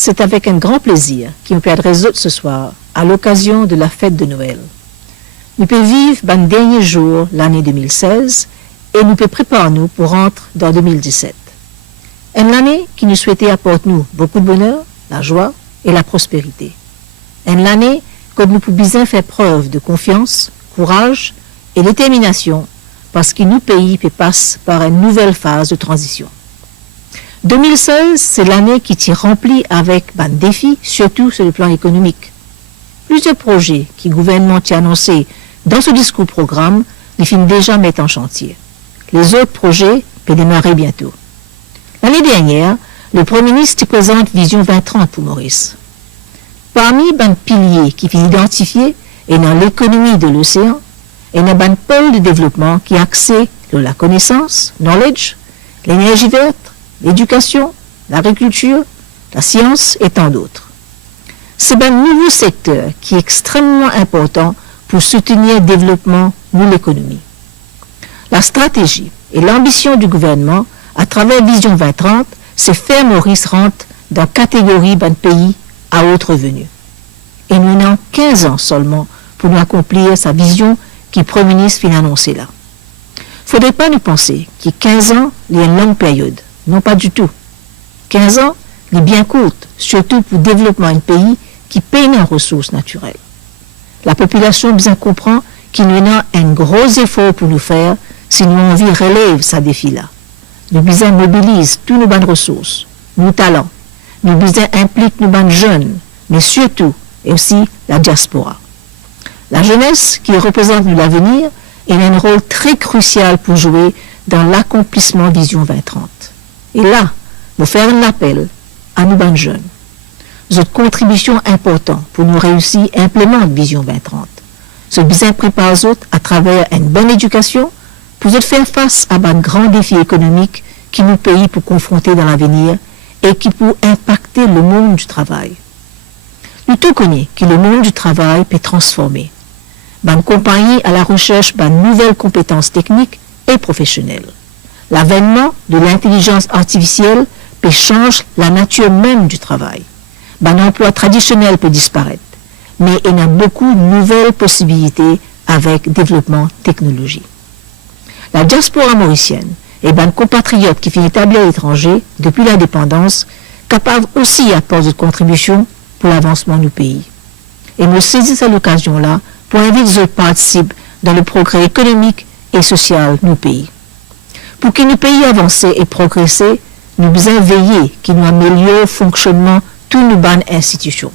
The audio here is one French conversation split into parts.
C'est avec un grand plaisir qui me peut résoudre ce soir, à l'occasion de la fête de Noël. Nous pouvons vivre le dernier jour l'année 2016 et nous pouvons préparer nous pour rentrer dans 2017. Une année qui nous souhaitait apporter nous beaucoup de bonheur, la joie et la prospérité. Une année que nous pouvons bien faire preuve de confiance, courage et détermination parce que nos pays passent par une nouvelle phase de transition. 2016, c'est l'année qui t'y remplie avec des défis, surtout sur le plan économique. Plusieurs projets que le gouvernement t'a annoncés dans ce discours programme, les finissent déjà mettre en chantier. Les autres projets peuvent démarrer bientôt. L'année dernière, le Premier ministre présente Vision 2030 pour Maurice. Parmi les piliers qui sont identifiés et dans l'économie de l'océan, et dans un pôle de développement qui est axé sur la connaissance, knowledge, l'énergie verte, l'éducation, l'agriculture, la science et tant d'autres. C'est un nouveau secteur qui est extrêmement important pour soutenir le développement de l'économie. La stratégie et l'ambition du gouvernement à travers Vision 2030, c'est faire Maurice rentre dans la catégorie d'un pays à haut revenu. Et nous n'avons 15 ans seulement pour nous accomplir sa vision qui le Premier ministre vient annoncer là. Il ne faudrait pas nous penser que 15 ans, il y a une longue période. Non, pas du tout. 15 ans, il est bien court, surtout pour le développement d'un pays qui paye nos ressources naturelles. La population bien comprend qu'il nous a un gros effort pour nous faire si nous avons envie de relever ce défi-là. Nous besoin mobilise tous nos bonnes ressources, nos talents. Nous besoin implique nos bonnes jeunes, mais surtout et aussi la diaspora. La jeunesse qui représente l'avenir a un rôle très crucial pour jouer dans l'accomplissement Vision 2030. Et là, nous faire un appel à nos bonnes jeunes. Votre contribution importante pour nous réussir à implémenter Vision 2030. Ce besoin prépare les autres à travers une bonne éducation pour faire face à un grand défi économique qui nous pays pour confronter dans l'avenir et qui peut impacter le monde du travail. Nous tous connaissons que le monde du travail peut transformer. Une compagnie à la recherche de nouvelles compétences techniques et professionnelles. L'avènement de l'intelligence artificielle peut changer la nature même du travail. Un emploi traditionnel peut disparaître, mais il y a beaucoup de nouvelles possibilités avec le développement technologique. La diaspora mauricienne et les compatriotes qui sont établis à l'étranger depuis l'indépendance, capables aussi d'apporter de contribution pour l'avancement du pays. Et nous saisissons à l'occasion-là pour inviter les autres participants dans le progrès économique et social du pays. Pour que nos pays avancent et progressent, nous devons veiller qu'ils nous améliorent le fonctionnement de toutes nos bonnes institutions.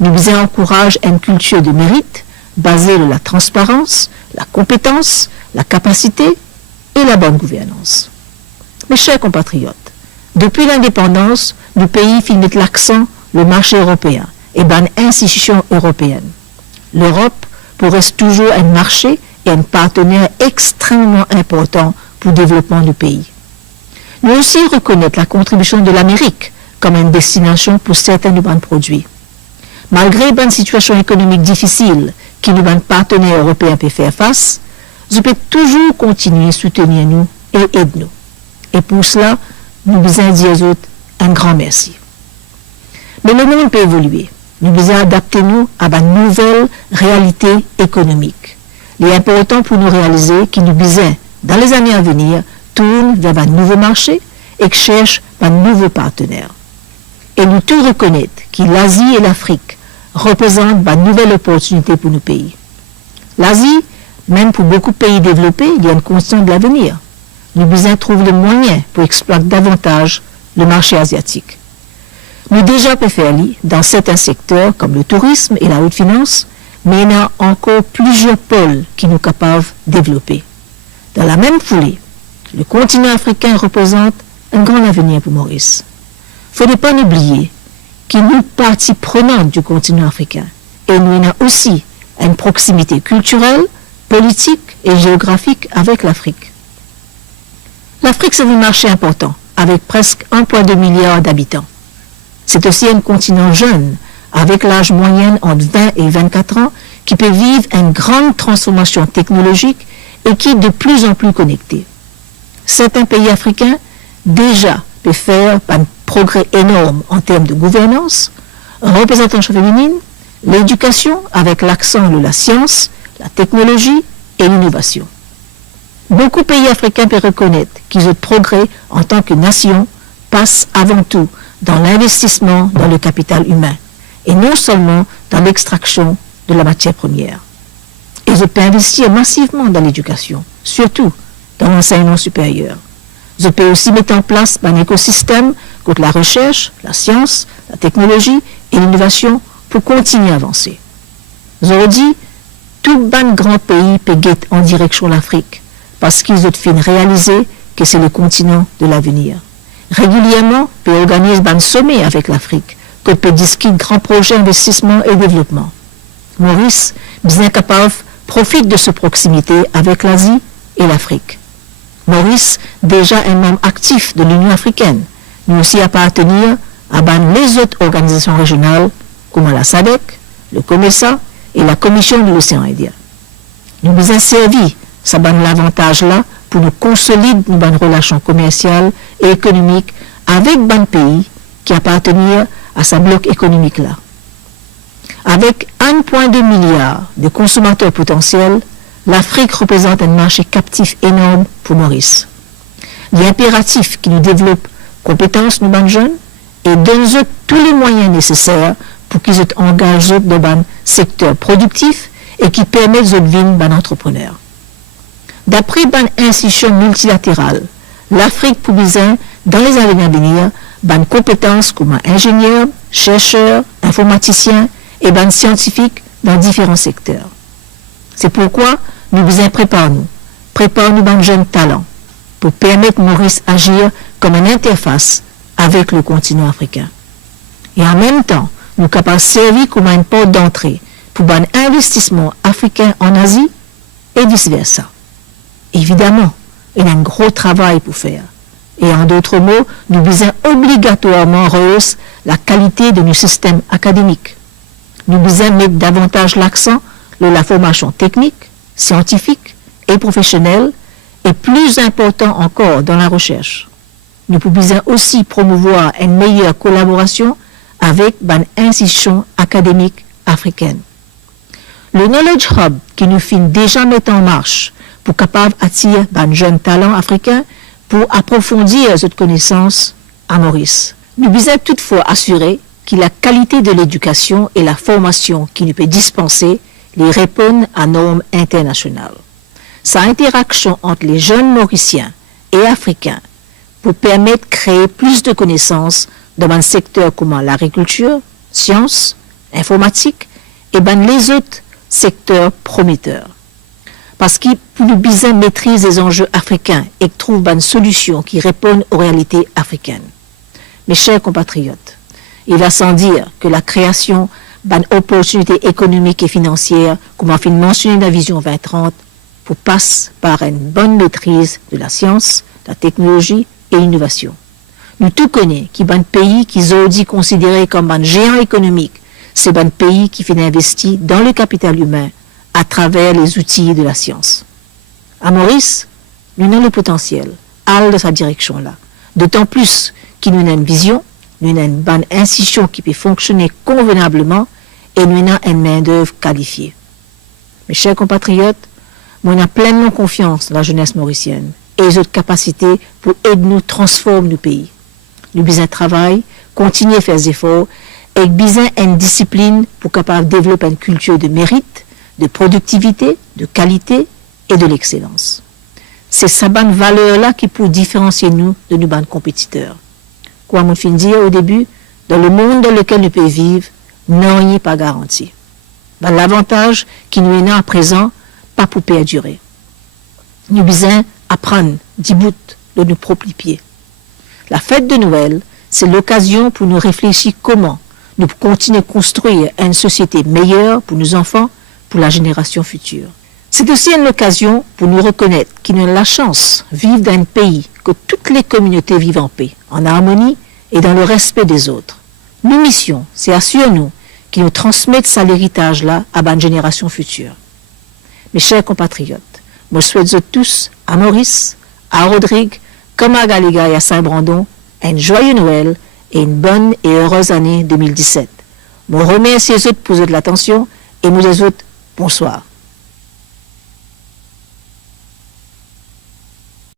Nous devons encourager une culture de mérite basée sur la transparence, la compétence, la capacité et la bonne gouvernance. Mes chers compatriotes, depuis l'indépendance, nos pays mettent l'accent sur le marché européen et les institutions européennes. L'Europe reste toujours un marché et un partenaire extrêmement important pour le développement du pays. Nous aussi reconnaître la contribution de l'Amérique comme une destination pour certains de nos produits. Malgré une situation économique difficile que nos partenaires européens peuvent faire face, je peux toujours continuer à soutenir nous et aider nous. Et pour cela, nous devons dire aux autres un grand merci. Mais le monde peut évoluer. Nous devons adapter nous à une nouvelle réalité économique. Il est important pour nous réaliser que nous devons, dans les années à venir, tourner vers un nouveau marché et que cherche un nouveau partenaire. Et nous tous reconnaître que l'Asie et l'Afrique représentent une nouvelle opportunité pour nos pays. L'Asie, même pour beaucoup de pays développés, il y a une constante de l'avenir. Nous devons trouver le moyen pour exploiter davantage le marché asiatique. Nous déjà pouvons faire dans certains secteurs comme le tourisme et la haute finance, mais il y a encore plusieurs pôles qui nous sont capables de développer. Dans la même foulée, le continent africain représente un grand avenir pour Maurice. Il ne faut pas oublier que nous sommes partie prenante du continent africain et nous avons aussi une proximité culturelle, politique et géographique avec l'Afrique. L'Afrique, c'est un marché important, avec presque 1,2 milliard d'habitants. C'est aussi un continent jeune, avec l'âge moyen entre 20 et 24 ans, qui peut vivre une grande transformation technologique et qui est de plus en plus connecté. Certains pays africains déjà peut faire un progrès énorme en termes de gouvernance, représentation féminine, l'éducation avec l'accent sur la science, la technologie et l'innovation. Beaucoup de pays africains peuvent reconnaître qu'ils ont progrès en tant que nation passe avant tout dans l'investissement dans le capital humain et non seulement dans l'extraction de la matière première. Ils peuvent investir massivement dans l'éducation, surtout dans l'enseignement supérieur. Ils peuvent aussi mettre en place un écosystème contre la recherche, la science, la technologie et l'innovation pour continuer à avancer. Ils ont dit, tout ban grand pays peut guetter en direction de l'Afrique parce qu'ils ont fait réaliser que c'est le continent de l'avenir. Régulièrement, ils organisent un sommet avec l'Afrique, que peut discuter grands projets d'investissement et développement. Maurice, bien capable, profite de cette proximité avec l'Asie et l'Afrique. Maurice, déjà un membre actif de l'Union africaine, mais aussi appartenir à les autres organisations régionales comme la SADC, le COMESA et la Commission de l'océan Indien. Nous nous avons servi ça donne l'avantage-là pour nous consolider nos relations commerciales et économiques avec les pays qui appartiennent à ce bloc économique-là. Avec 1,2 milliard de consommateurs potentiels, l'Afrique représente un marché captif énorme pour Maurice. Il est impératif qu'il nous développe compétences, nos jeunes, et donne tous les moyens nécessaires pour qu'ils soient engagés dans un secteur productif et qui permettent de vivre aux entrepreneurs. D'après une institution multilatérale, l'Afrique pour besoin, dans les années à venir, des compétences comme ingénieurs, chercheurs, informaticiens et scientifiques dans différents secteurs. C'est pourquoi nous besoin préparons-nous des jeunes talents pour permettre Maurice d'agir comme une interface avec le continent africain. Et en même temps, nous sommes capables de servir comme une porte d'entrée pour un investissement africain en Asie et vice-versa. Évidemment, il y a un gros travail pour faire. Et en d'autres mots, nous devons obligatoirement rehausser la qualité de nos systèmes académiques. Nous devons mettre davantage l'accent sur la formation technique, scientifique et professionnelle, et plus important encore dans la recherche. Nous pouvons aussi promouvoir une meilleure collaboration avec les institutions académiques africaines. Le Knowledge Hub qui nous fait déjà mettre en marche pour capable attirer des jeunes talents africains pour approfondir cette connaissance à Maurice. Nous devons toutefois assurer que la qualité de l'éducation et la formation qui nous peut dispenser les répondent à normes internationales. Sa interaction entre les jeunes mauriciens et africains pour permettre de créer plus de connaissances dans un secteur comme l'agriculture, sciences, informatique et les autres secteurs prometteurs. Parce que pour nous besoin maîtrise les enjeux africains et trouve une solution qui répond aux réalités africaines. Mes chers compatriotes, il va sans dire que la création d'une opportunité économique et financière, comme on a mentionné dans la vision 2030, passe par une bonne maîtrise de la science, la technologie et l'innovation. Nous tous connaissons qu'il y a un pays qui est aujourd'hui considéré comme un géant économique, c'est un pays qui fait investir dans le capital humain à travers les outils de la science. À Maurice, nous avons le potentiel, aller dans cette direction-là. D'autant plus qu'il nous a une vision, nous avons une bonne institution qui peut fonctionner convenablement et nous avons une main-d'œuvre qualifiée. Mes chers compatriotes, nous avons pleinement confiance dans la jeunesse mauricienne et les autres capacités pour aider nous transformer nos pays. Nous besoin de travail, continuer à faire des efforts et besoin d'une discipline pour capable de développer une culture de mérite, de productivité, de qualité et de l'excellence. C'est cette bonne valeur-là qui peut différencier nous de nos bonnes compétiteurs. Comme on fin dire au début, dans le monde dans lequel nous pouvons vivre, non n'est pas garanti. L'avantage qui nous est là à présent, pas pour perdurer. Nous devons apprendre d'y bout de nos propres pieds. La fête de Noël, c'est l'occasion pour nous réfléchir comment nous continuer à construire une société meilleure pour nos enfants, pour la génération future. C'est aussi une occasion pour nous reconnaître qu'il nous a la chance de vivre dans un pays que toutes les communautés vivent en paix, en harmonie et dans le respect des autres. Nos missions, c'est assurer-nous qu'ils nous transmettent cet héritage-là à la génération future. Mes chers compatriotes, je souhaite tous, à Maurice, à Rodrigue, comme à Galiga et à Saint-Brandon, un joyeux Noël et une bonne et heureuse année 2017. Je remercie les autres pour l'attention et nous les autres, bonsoir.